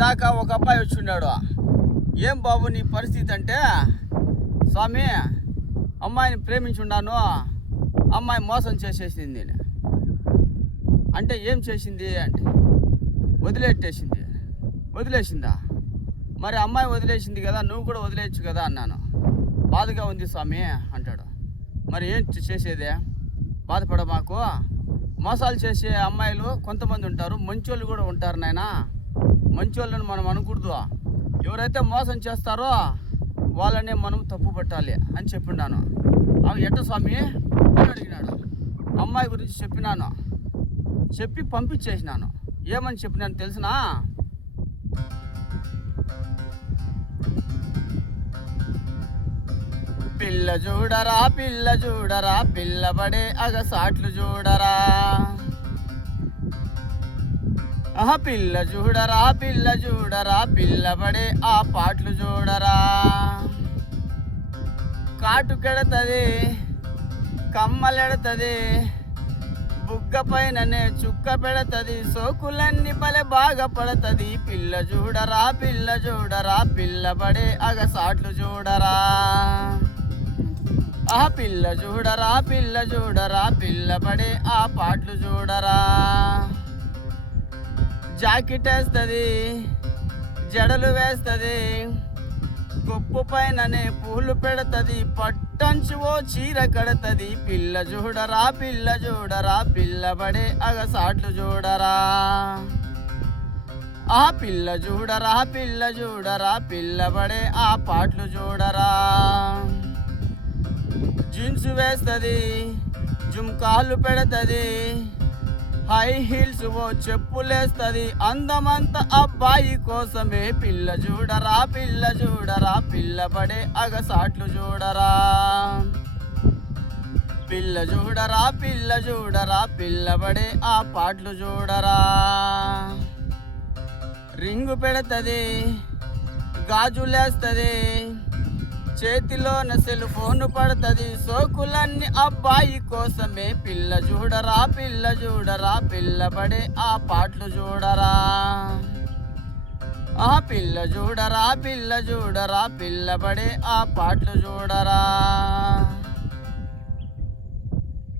ఇందాక ఒక అబ్బాయి వచ్చిన్నాడు. ఏం బాబు నీ పరిస్థితి అంటే, స్వామి అమ్మాయిని ప్రేమించున్నాను, అమ్మాయి మోసం చేసేసింది. అంటే ఏం చేసింది అంటే, వదిలేసిందా? మరి అమ్మాయి వదిలేసింది కదా, నువ్వు కూడా వదిలేయచ్చు కదా అన్నాను. బాధగా ఉంది స్వామి అంటాడు. మరి ఏం చేసేదే, బాధపడ మాకు. మోసాలు చేసే అమ్మాయిలు కొంతమంది ఉంటారు, మంచోళ్ళు కూడా ఉంటారు నాయన. మంచోళ్ళని మనం అనకూడదు. ఎవరైతే మోసం చేస్తారో వాళ్ళనే మనం తప్పు పట్టాలి అని చెప్పినాను. అవి ఎట్ట స్వామి అని అడిగినాడు. అమ్మాయి గురించి చెప్పి పంపించేసినాను. ఏమని చెప్పినాను తెలిసినా, పిల్ల చూడరా పిల్లబడే అగసాట్లు చూడరా. పిల్ల చూడరా పిల్లబడే ఆ పాటలు చూడరా. కాటుకెడతది, కమ్మలెడతది, బుగ్గ పైననే చుక్క పెడతది, సోకులన్నీ పలే బాగా పడతది. పిల్ల చూడరా పిల్లబడే అగసాట్లు చూడరా. పిల్ల చూడరా పిల్లబడే ఆ పాటలు చూడరా. జాకెట్ వేస్తుంది, జడలు వేస్తుంది, కొప్పు పైననే పూలు పెడతది, పట్టంచు ఓ చీర కడతది. పిల్ల చూడరా పిల్లబడే అగసాట్లు చూడరా. పిల్ల చూడరా పిల్లబడే ఆ పాటలు చూడరా. జీన్స్ వేస్తుంది, జుంకాలు పెడతది, హై హీల్స్ ఓ చెప్పులేస్తుంది, అందమంత అబ్బాయి కోసమే. పిల్ల చూడరా పిల్లబడే అగసాట్లు చూడరా. పిల్ల చూడరా పిల్లబడే ఆ పాటలు చూడరా. రింగు పెడతది, గాజులేస్తుంది, చేతిలోన సెల్ ఫోన్ పడుతుంది, సోకులన్నీ అబ్బాయి కోసమే. పిల్ల చూడరా పిల్లబడే ఆ పాటలు చూడరా. పిల్ల చూడరా పిల్లబడే ఆ పాటలు చూడరా.